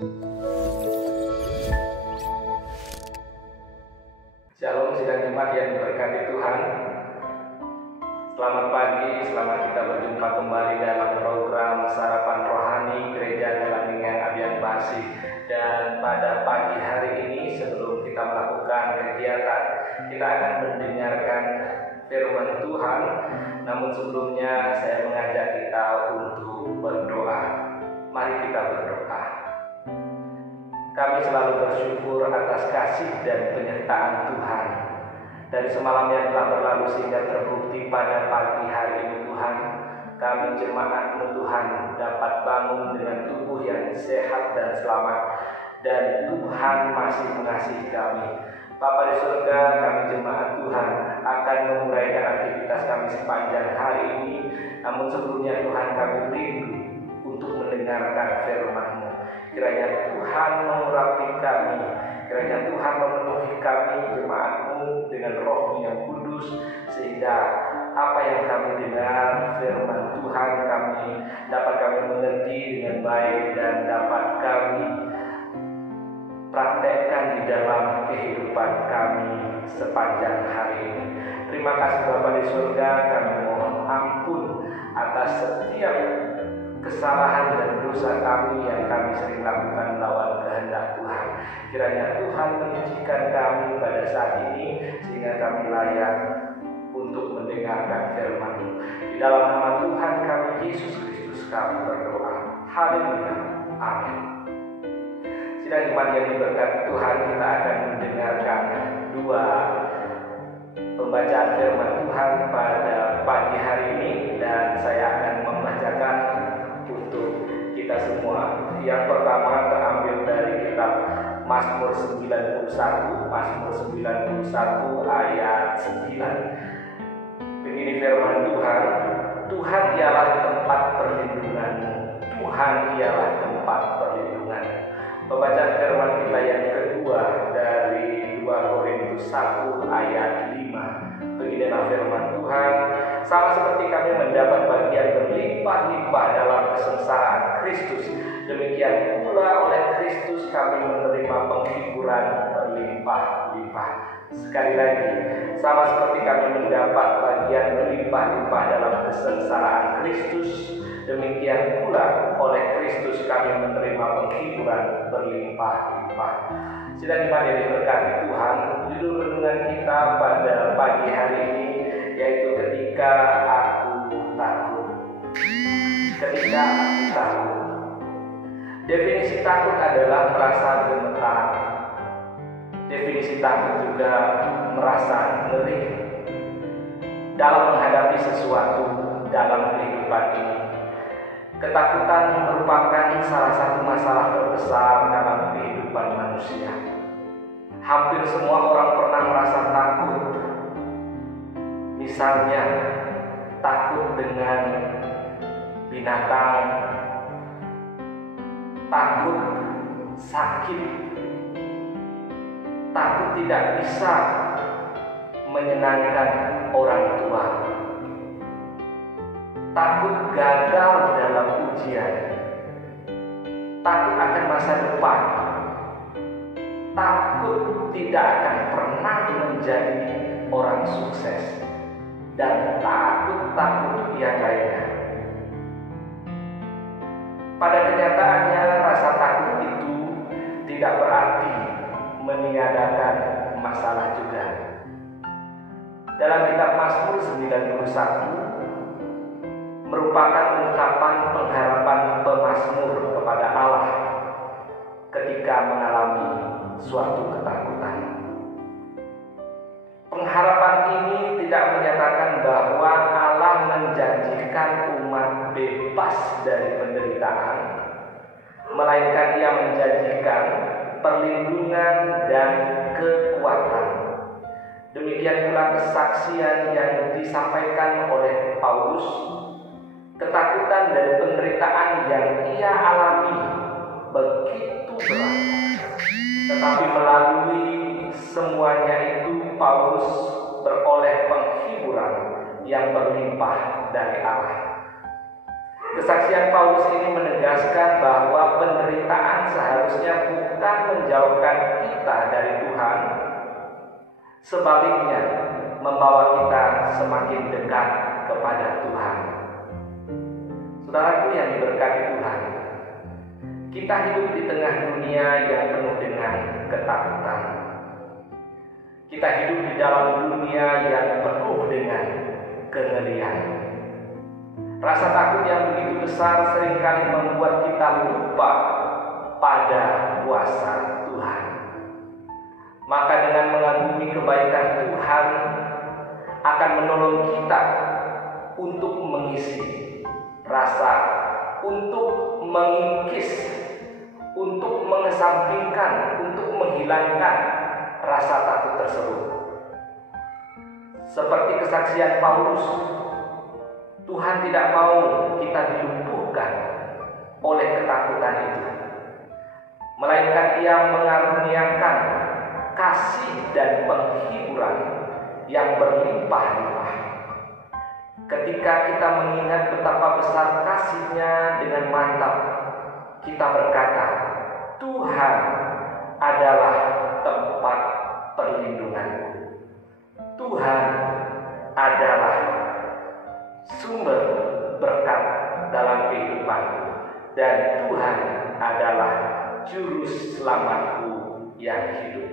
Shalom sidang jemaat yang diberkati Tuhan. Selamat pagi, selamat kita berjumpa kembali dalam program Sarapan Rohani Gereja Galangingan Abian Basi. Dan pada pagi hari ini sebelum kita melakukan kegiatan, kita akan mendengarkan firman Tuhan. Namun sebelumnya saya mengajak kita untuk berdoa. Mari kita berdoa. Kami selalu bersyukur atas kasih dan penyertaan Tuhan. Dari semalam yang telah berlalu sehingga terbukti pada pagi hari ini Tuhan, kami jemaat-Mu Tuhan dapat bangun dengan tubuh yang sehat dan selamat. Dan Tuhan masih mengasihi kami. Bapa di surga, kami jemaat Tuhan akan menguraikan aktivitas kami sepanjang hari ini. Namun sebelumnya Tuhan kami rindu untuk mendengarkan firman-Mu. Kiranya Tuhan mengurapi kami, kiranya Tuhan memenuhi kami jemaat-Mu dengan Roh-Mu yang kudus, sehingga apa yang kami dengar firman Tuhan dapat kami mengerti dengan baik dan dapat kami praktekkan di dalam kehidupan kami sepanjang hari ini. Terima kasih Bapa di surga, kami mohon ampun atas setiap kesalahan dan dosa kami yang kami sering lakukan melawan kehendak Tuhan. Kiranya Tuhan menyucikan kami pada saat ini sehingga kami layak untuk mendengarkan firman-Mu. Di dalam nama Tuhan kami Yesus Kristus kami berdoa. Haleluya. Amin. Sidang jemaat yang diberkati Tuhan, kita akan mendengarkan dua pembacaan firman Tuhan pada pagi hari ini, dan saya akan membacakan untuk kita semua. Yang pertama terambil dari kitab Mazmur 91 ayat 9. Begini firman Tuhan, Tuhan ialah tempat perlindungan-Mu, Tuhan ialah tempat perlindungan. Pembacaan firman kita yang kedua dari 2 Korintus 1 ayat 5. Beginilah firman Tuhan, sama seperti kami mendapat bagian berlimpah-limpah dalam kesengsaraan Kristus, demikian pula oleh Kristus kami menerima penghiburan berlimpah-limpah. Sekali lagi, sama seperti kami mendapat bagian berlimpah-limpah dalam kesengsaraan Kristus, demikian pula oleh Kristus kami menerima penghiburan berlimpah-limpah. Sidang jemaat yang diberkati Tuhan, judul renungan kita pada pagi hari ini yaitu ketika aku takut. Ketika aku takut. Definisi takut adalah merasa gemetar. Definisi takut juga merasa ngeri dalam menghadapi sesuatu dalam kehidupan ini. Ketakutan merupakan salah satu masalah terbesar dalam kehidupan manusia. Hampir semua orang pernah merasa takut. Misalnya, takut dengan binatang, takut sakit, takut tidak bisa menyenangkan orang tua, takut gagal dalam ujian, takut akan masa depan, takut tidak akan pernah menjadi orang sukses, dan takut yang lainnya. Pada kenyataannya, rasa takut itu tidak berarti meniadakan masalah juga. Dalam kitab Mazmur 91 merupakan ungkapan pengharapan pemazmur kepada Allah ketika mengalami suatu ketakutan. Pengharapan ini tidak menyatakan bahwa Allah menjanjikan umat bebas dari penderitaan, melainkan Ia menjanjikan perlindungan dan kekuatan. Demikian pula kesaksian yang disampaikan oleh Paulus, ketakutan dan penderitaan yang ia alami begitu berat. Tetapi melalui semuanya itu Paulus beroleh penghiburan yang berlimpah dari Allah. Kesaksian Paulus ini menegaskan bahwa penderitaan seharusnya menjauhkan kita dari Tuhan, sebaliknya membawa kita semakin dekat kepada Tuhan. Saudaraku yang diberkati Tuhan, kita hidup di tengah dunia yang penuh dengan ketakutan. Kita hidup di dalam dunia yang penuh dengan kengerian. Rasa takut yang begitu besar seringkali membuat kita lupa pada kuasa Tuhan. Maka dengan mengagumi kebaikan Tuhan akan menolong kita untuk mengisi rasa, untuk mengikis, untuk mengesampingkan, untuk menghilangkan rasa takut tersebut. Seperti kesaksian Paulus, Tuhan tidak mau kita dilumpuhkan oleh ketakutan itu, melainkan Ia mengaruniakan kasih dan penghiburan yang berlimpah-limpah. Ketika kita mengingat betapa besar kasih-Nya dengan mantap, kita berkata, Tuhan adalah tempat perlindunganku. Tuhan adalah sumber berkat dalam kehidupanku, dan Tuhan adalah juru selamatku yang hidup.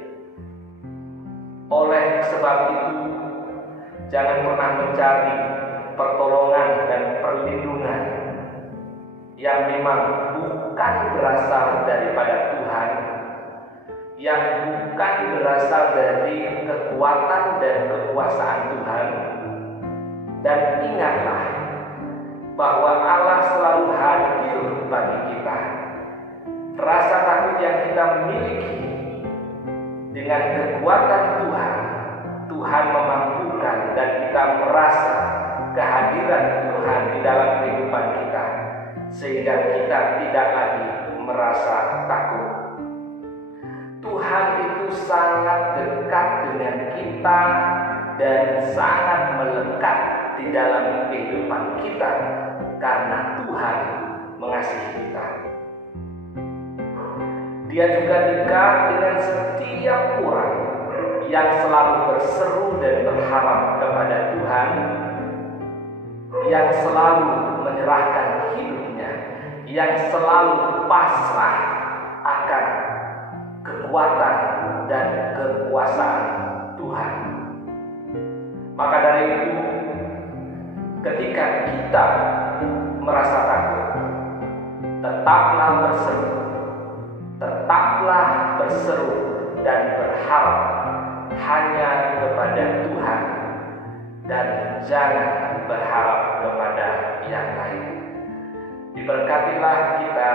Oleh sebab itu, jangan pernah mencari pertolongan dan perlindungan yang memang bukan berasal daripada Tuhan, yang bukan berasal dari kekuatan dan kekuasaan Tuhan. Dan ingatlah bahwa Allah selalu hadir bagi kita. Rasa takut yang kita miliki dengan kekuatan Tuhan, Tuhan memampukan dan kita merasa kehadiran Tuhan di dalam kehidupan kita, sehingga kita tidak lagi merasa takut. Tuhan itu sangat dekat dengan kita dan sangat melekat di dalam kehidupan kita karena Tuhan mengasihi kita. Dia juga dekat dengan setiap orang yang selalu berseru dan berharap kepada Tuhan, yang selalu menyerahkan hidupnya, yang selalu pasrah akan kekuatan dan kekuasaan Tuhan. Maka dari itu, ketika kita merasa takut, tetaplah berseru dan berharap hanya kepada Tuhan, dan jangan berharap kepada yang lain. Diberkatilah kita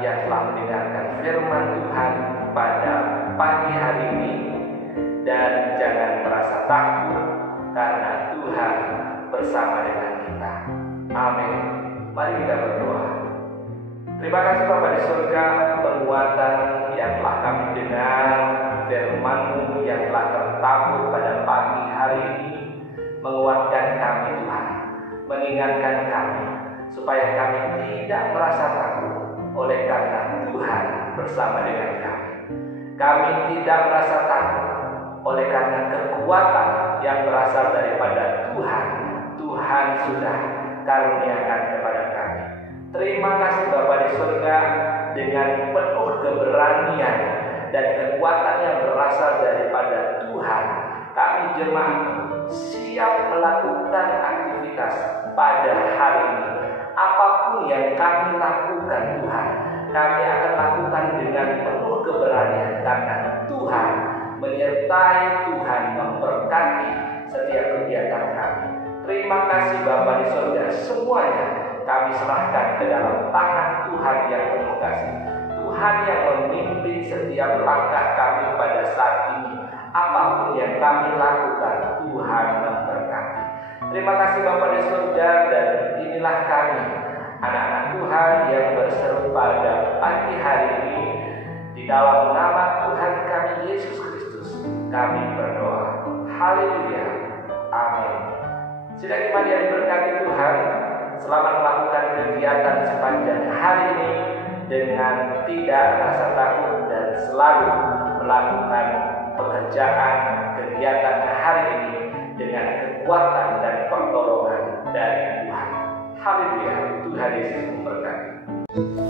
yang telah mendengarkan firman Tuhan pada pagi hari ini, dan jangan merasa takut karena Tuhan bersama dengan kita. Amin. Mari kita berdoa. Terima kasih Bapa di surga, penguatan yang telah kami dengar, firman-Mu yang telah tertabur pada pagi hari ini, menguatkan kami Tuhan, mengingatkan kami supaya kami tidak merasa takut oleh karena Tuhan bersama dengan kami. Kami tidak merasa takut oleh karena kekuatan yang berasal daripada Tuhan. Tuhan sudah karuniakan kepada kami. Terima kasih Bapa di surga, dengan penuh keberanian dan kekuatan yang berasal daripada Tuhan, kami jemaat siap melakukan aktivitas pada hari ini. Apapun yang kami lakukan Tuhan, kami akan lakukan dengan penuh keberanian karena Tuhan menyertai, Tuhan memberkati setiap kegiatan kami. Terima kasih Bapa di surga, semuanya kami serahkan ke dalam tangan Tuhan yang penuh kasih. Tuhan yang memimpin setiap langkah kami pada saat ini. Apapun yang kami lakukan, Tuhan memberkati. Terima kasih Bapa di surga, dan inilah kami, anak-anak Tuhan yang berseru pada pagi hari ini. Di dalam nama Tuhan kami Yesus Kristus, kami berdoa. Haleluya. Amin. Sidang iman yang diberkati Tuhan, selamat melakukan kegiatan sepanjang hari ini dengan tidak rasa takut dan selalu melakukan pekerjaan kegiatan hari ini dengan kekuatan dan pertolongan dari Tuhan. Haleluya, Tuhan Yesus memberkati.